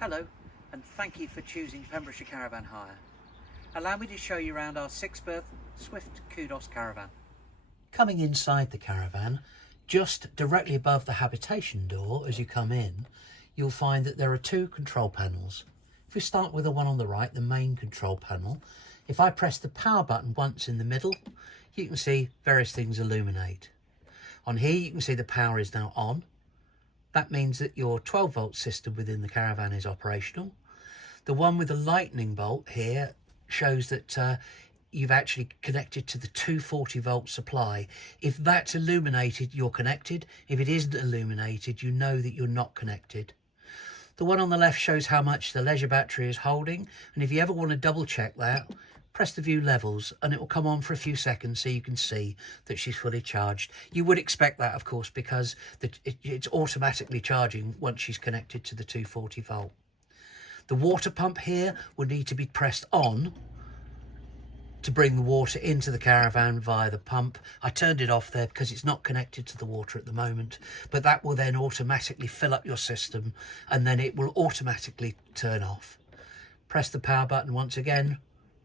Hello, and thank you for choosing Pembrokeshire Caravan Hire. Allow me to show you around our 6-berth Swift Kudos caravan. Coming inside the caravan, just directly above the habitation door as you come in, you'll find that there are two control panels. If we start with the one on the right, the main control panel, if I press the power button once in the middle, you can see various things illuminate. On here you can see the power is now on. That means that your 12-volt system within the caravan is operational. The one with the lightning bolt here shows that you've actually connected to the 240-volt supply. If that's illuminated, you're connected. If it isn't illuminated, you know that you're not connected. The one on the left shows how much the leisure battery is holding, and if you ever want to double check that, press the view levels and it will come on for a few seconds so you can see that she's fully charged. You would expect that, of course, because it's automatically charging once she's connected to the 240 volt. The water pump here will need to be pressed on to bring the water into the caravan via the pump. I turned it off there because it's not connected to the water at the moment, but that will then automatically fill up your system and then it will automatically turn off. Press the power button once again,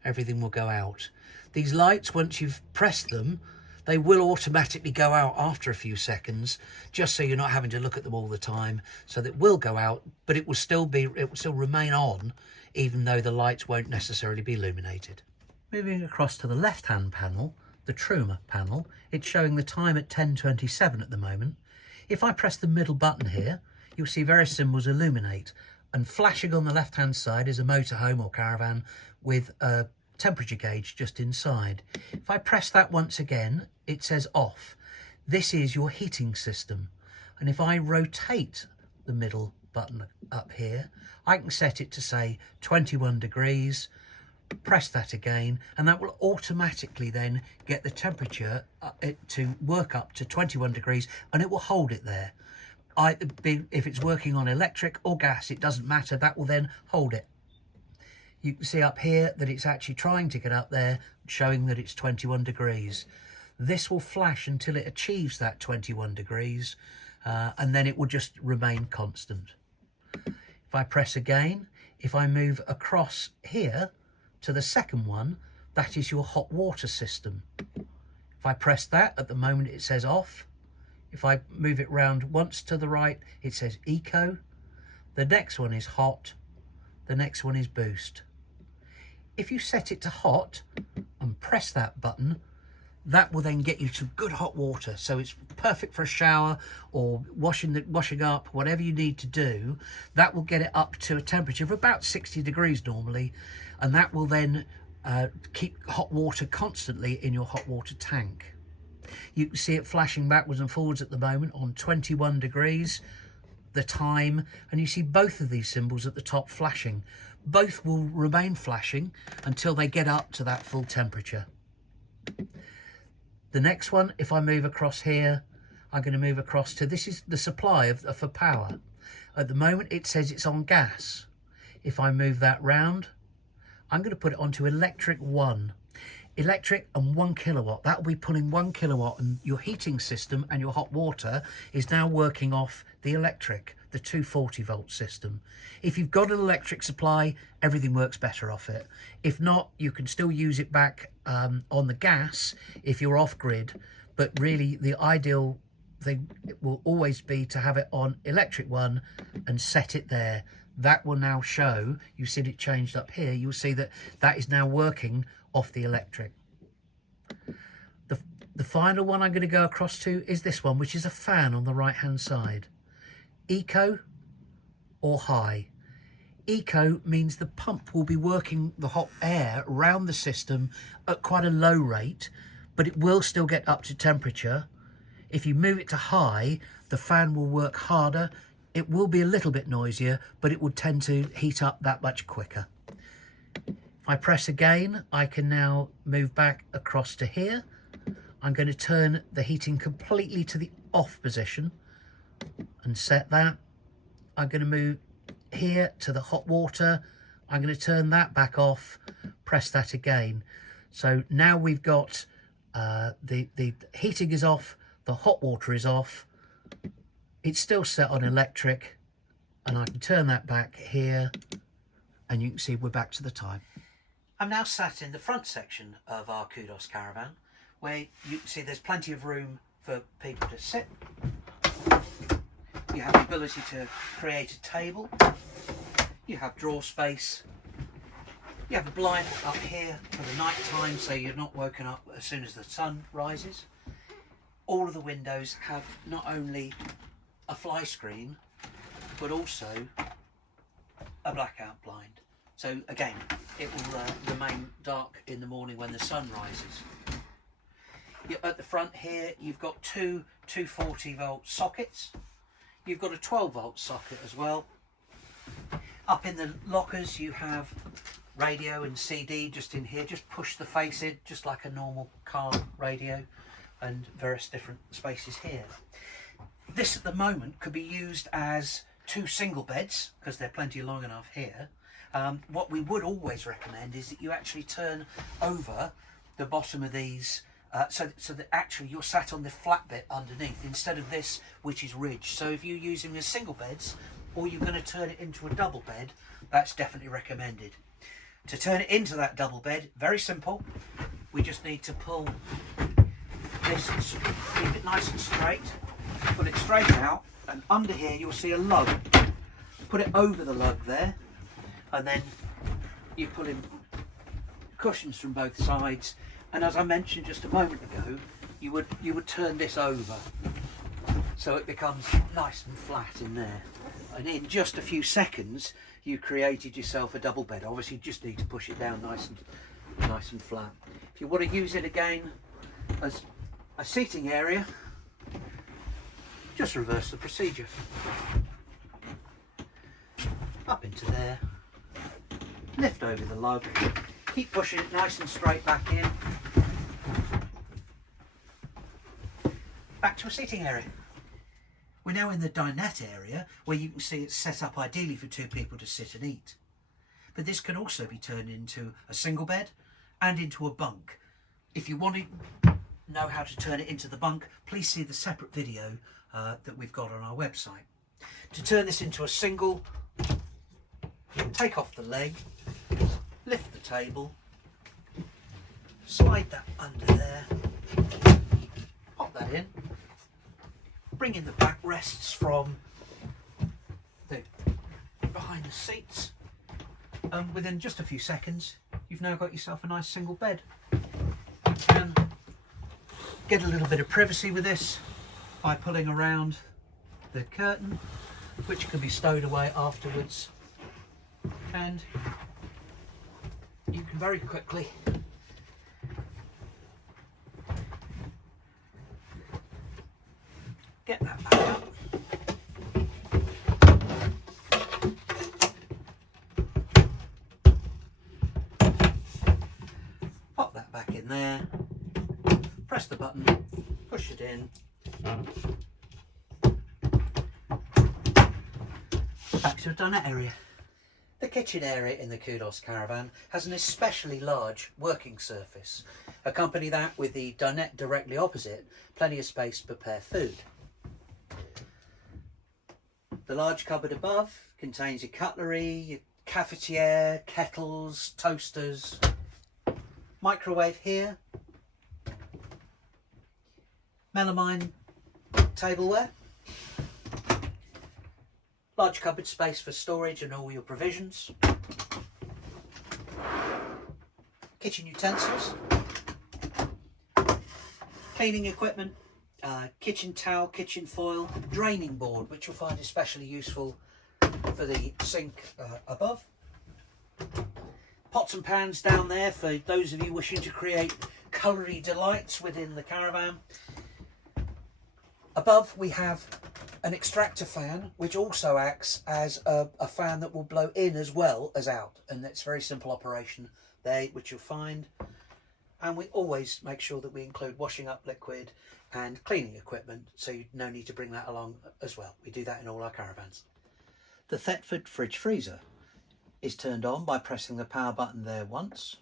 everything will go out. These lights, once you've pressed them, they will automatically go out after a few seconds, just so you're not having to look at them all the time. So that will go out, but it will still remain on, even though the lights won't necessarily be illuminated. Moving across to the left-hand panel, the Truma panel, it's showing the time at 10:27 at the moment. If I press the middle button here, you'll see various symbols illuminate, and flashing on the left-hand side is a motorhome or caravan with a temperature gauge just inside. If I press that once again, it says off. This is your heating system. And if I rotate the middle button up here, I can set it to say 21 degrees, press that again, and that will automatically then get the temperature to work up to 21 degrees, and it will hold it there. If it's working on electric or gas, it doesn't matter, that will then hold it. You can see up here that it's actually trying to get up there, showing that it's 21 degrees. This will flash until it achieves that 21 degrees, and then it will just remain constant. If I press again, if I move across here to the second one, that is your hot water system. If I press that, at the moment it says off. If I move it round once to the right, it says eco. The next one is hot. The next one is boost. If you set it to hot and press that button, that will then get you to good hot water. So it's perfect for a shower or washing up, whatever you need to do. That will get it up to a temperature of about 60 degrees normally, and that will then keep hot water constantly in your hot water tank. You can see it flashing backwards and forwards at the moment on 21 degrees, the time, and you see both of these symbols at the top flashing. Both will remain flashing until they get up to that full temperature. The next one, if I move across here, I'm going to move across to, this is the supply for power. At the moment it says it's on gas. If I move that round, I'm going to put it onto electric 1. Electric and 1 kilowatt, that will be pulling 1 kilowatt, and your heating system and your hot water is now working off the electric, the 240 volt system. If you've got an electric supply, everything works better off it. If not, you can still use it back on the gas if you're off grid, but really the ideal thing will always be to have it on electric 1 and set it there. That will now show, you see it changed up here, you'll see that that is now working off the electric. The final one I'm going to go across to is this one, which is a fan on the right hand side. Eco or high. Eco means the pump will be working the hot air around the system at quite a low rate, but it will still get up to temperature. If you move it to high, the fan will work harder. It will be a little bit noisier, but it will tend to heat up that much quicker. If I press again, I can now move back across to here. I'm going to turn the heating completely to the off position and set that. I'm going to move here to the hot water. I'm going to turn that back off, press that again. So now we've got the heating is off, the hot water is off. It's still set on electric, and I can turn that back here, and you can see we're back to the time. I'm now sat in the front section of our Kudos Caravan, where you can see there's plenty of room for people to sit. You have the ability to create a table. You have drawer space. You have a blind up here for the night time, so you're not woken up as soon as the sun rises. All of the windows have not only a fly screen, but also a blackout blind. So again, it will remain dark in the morning when the sun rises. At the front here, you've got two 240-volt sockets. You've got a 12-volt socket as well. Up in the lockers, you have radio and CD just in here. Just push the face in, just like a normal car radio, and various different spaces here. This at the moment could be used as 2 single beds, because they're plenty long enough here. What we would always recommend is that you actually turn over the bottom of these so that actually you're sat on the flat bit underneath instead of this, which is ridged. So if you're using the single beds, or you're going to turn it into a double bed, that's definitely recommended. To turn it into that double bed, very simple. We just need to pull this, keep it nice and straight, pull it straight out, and under here you'll see a lug. Put it over the lug there, and then you pull in cushions from both sides. And as I mentioned just a moment ago, you would turn this over so it becomes nice and flat in there. And in just a few seconds, you created yourself a double bed. Obviously, you just need to push it down nice and flat. If you want to use it again as a seating area, just reverse the procedure. Up into there, lift over the lug, keep pushing it nice and straight back in. Back to a seating area. We're now in the dinette area, where you can see it's set up ideally for 2 people to sit and eat. But this can also be turned into a single bed and into a bunk. If you want to know how to turn it into the bunk, please see the separate video that we've got on our website. To turn this into a single, take off the leg, lift the table, slide that under there, pop that in, bring in the backrests from behind the seats, and within just a few seconds you've now got yourself a nice single bed. You can get a little bit of privacy with this by pulling around the curtain, which can be stowed away afterwards, and you can very quickly get that back up. Pop that back in there, press the button, push it in. Back to a dinette area. The kitchen area in the Kudos Caravan has an especially large working surface. Accompany that with the dinette directly opposite, plenty of space to prepare food. The large cupboard above contains your cutlery, your cafetiere, kettles, toasters, microwave here, melamine tableware, large cupboard space for storage and all your provisions, kitchen utensils, cleaning equipment, kitchen towel, kitchen foil, draining board, which you'll find especially useful for the sink above. Pots and pans down there for those of you wishing to create culinary delights within the caravan. Above we have an extractor fan, which also acts as a fan that will blow in as well as out, and it's a very simple operation there, which you'll find. And we always make sure that we include washing up liquid and cleaning equipment, so you no need to bring that along as well. We do that in all our caravans. The Thetford fridge freezer is turned on by pressing the power button there once.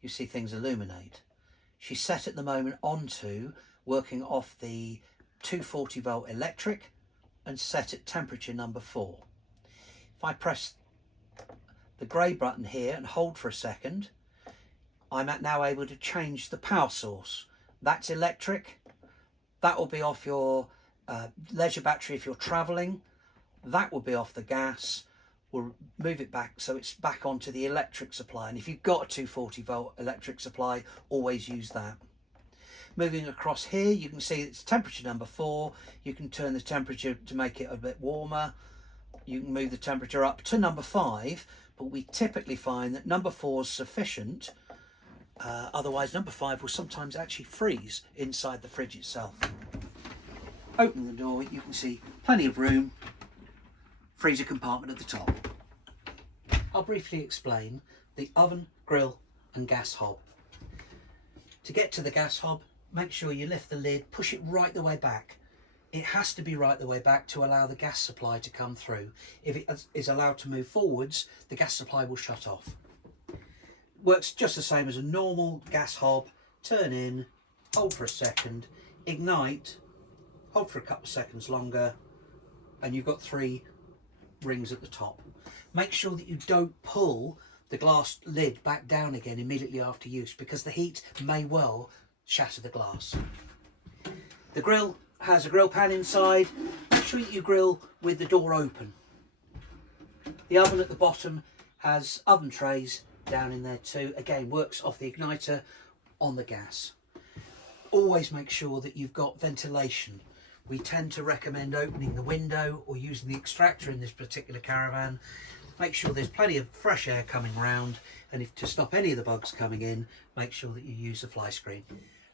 You see things illuminate. She's set at the moment onto working off the 240-volt electric, and set at temperature number 4. If I press the grey button here and hold for a second, I'm now able to change the power source. That's electric. That will be off your leisure battery if you're travelling. That will be off the gas. We'll move it back so it's back onto the electric supply. And if you've got a 240 volt electric supply, always use that. Moving across here, you can see it's temperature number 4. You can turn the temperature to make it a bit warmer. You can move the temperature up to number 5, but we typically find that number 4 is sufficient. Otherwise, number 5 will sometimes actually freeze inside the fridge itself. Open the door, you can see plenty of room, freezer compartment at the top. I'll briefly explain the oven, grill and gas hob. To get to the gas hob, make sure you lift the lid, push it right the way back. It has to be right the way back to allow the gas supply to come through. If it is allowed to move forwards, the gas supply will shut off. Works just the same as a normal gas hob. Turn in, hold for a second, ignite, hold for a couple of seconds longer, and you've got 3 rings at the top. Make sure that you don't pull the glass lid back down again immediately after use, because the heat may well shatter the glass. The grill has a grill pan inside. Make sure you grill with the door open. The oven at the bottom has oven trays down in there too. Again, works off the igniter on the gas. Always make sure that you've got ventilation. We tend to recommend opening the window or using the extractor in this particular caravan. Make sure there's plenty of fresh air coming round, and if to stop any of the bugs coming in, make sure that you use the fly screen.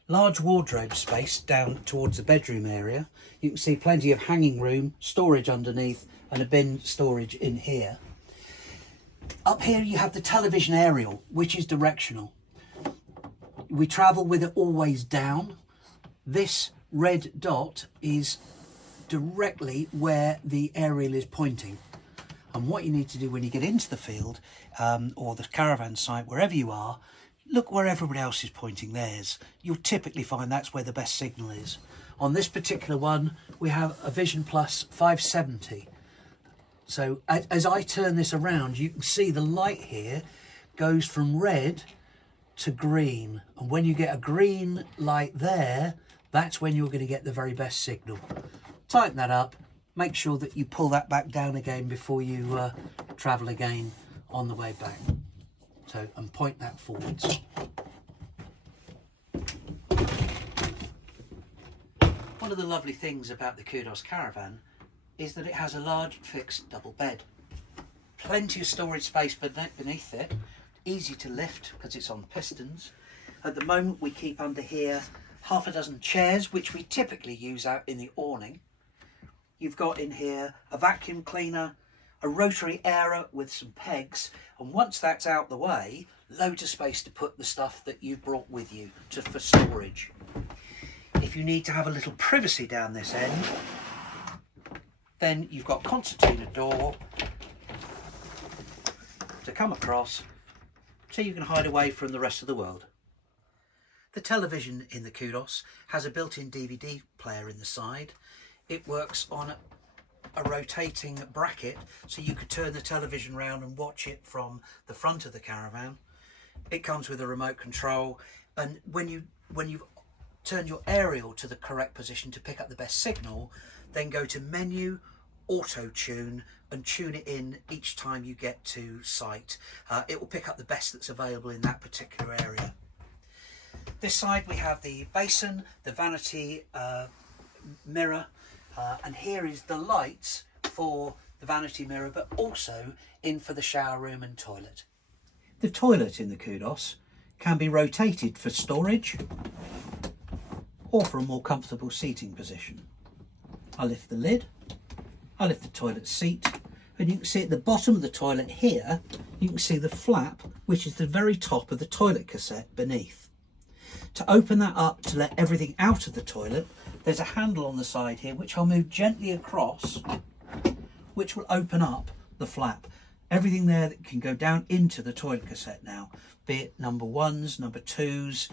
Large wardrobe space down towards the bedroom area. You can see plenty of hanging room, storage underneath, and a bin storage in here. Up here you have the television aerial, which is directional. We travel with it always down. This red dot is directly where the aerial is pointing. And what you need to do when you get into the field or the caravan site, wherever you are, look where everybody else is pointing theirs. You'll typically find that's where the best signal is. On this particular one, we have a Vision Plus 570. So as I turn this around, you can see the light here goes from red to green. And when you get a green light there, that's when you're going to get the very best signal. Tighten that up. Make sure that you pull that back down again before you travel again on the way back. So, and point that forwards. One of the lovely things about the Kudos Caravan is that it has a large fixed double bed. Plenty of storage space beneath it, easy to lift because it's on pistons. At the moment we keep under here half a dozen chairs, which we typically use out in the awning. You've got in here a vacuum cleaner, a rotary airer with some pegs, and once that's out the way, loads of space to put the stuff that you've brought with you for storage. If you need to have a little privacy down this end, then you've got concertina door to come across so you can hide away from the rest of the world. The television in the Kudos has a built-in DVD player in the side. It works on a rotating bracket, so you could turn the television round and watch it from the front of the caravan. It comes with a remote control, and when you turn your aerial to the correct position to pick up the best signal, then go to menu, auto tune, and tune it in each time you get to site. It will pick up the best that's available in that particular area. This side we have the basin, the vanity mirror, and here is the lights for the vanity mirror, but also in for the shower room and toilet. The toilet in the Kudos can be rotated for storage or for a more comfortable seating position. I lift the lid, I lift the toilet seat, and you can see at the bottom of the toilet here, you can see the flap, which is the very top of the toilet cassette beneath. To open that up to let everything out of the toilet, there's a handle on the side here which I'll move gently across, which will open up the flap. Everything there that can go down into the toilet cassette now, be it number 1s, number 2s,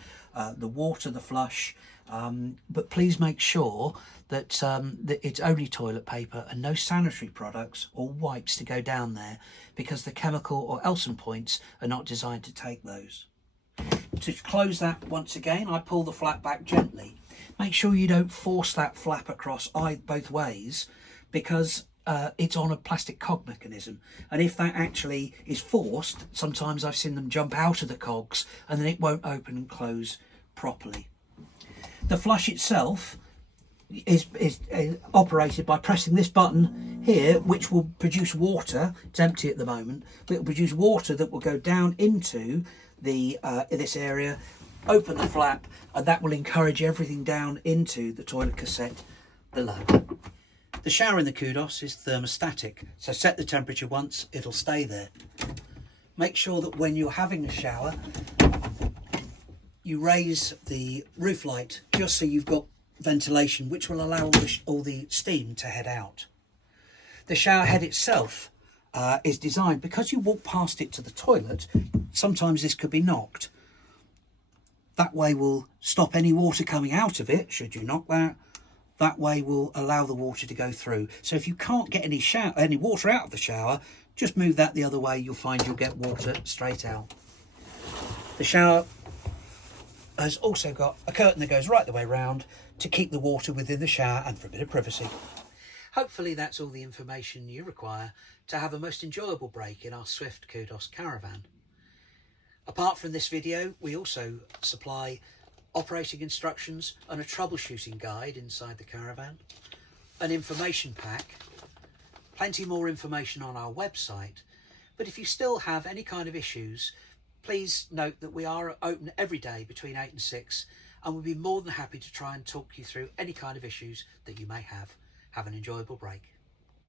the water, the flush, but please make sure that, that it's only toilet paper and no sanitary products or wipes to go down there, because the chemical or Elson points are not designed to take those. To close that, once again, I pull the flap back gently. Make sure you don't force that flap across both ways, because it's on a plastic cog mechanism, and if that actually is forced, sometimes I've seen them jump out of the cogs and then it won't open and close properly. The flush itself is operated by pressing this button here, which will produce water. It's empty at the moment, but it will produce water that will go down into the this area, open the flap, and that will encourage everything down into the toilet cassette below. The shower in the Kudos is thermostatic, so set the temperature once, it'll stay there. Make sure that when you're having a shower, you raise the roof light just so you've got ventilation, which will allow all the steam to head out. The shower head itself is designed, because you walk past it to the toilet, sometimes this could be knocked. That way will stop any water coming out of it, should you knock that. That way will allow the water to go through. So if you can't get any water out of the shower, just move that the other way, you'll find you'll get water straight out. The shower has also got a curtain that goes right the way round to keep the water within the shower and for a bit of privacy. Hopefully that's all the information you require to have a most enjoyable break in our Swift Kudos Caravan. Apart from this video, we also supply operating instructions and a troubleshooting guide inside the caravan, an information pack, plenty more information on our website. But if you still have any kind of issues, please note that we are open every day between 8 and 6, and we'll be more than happy to try and talk you through any kind of issues that you may have. Have an enjoyable break.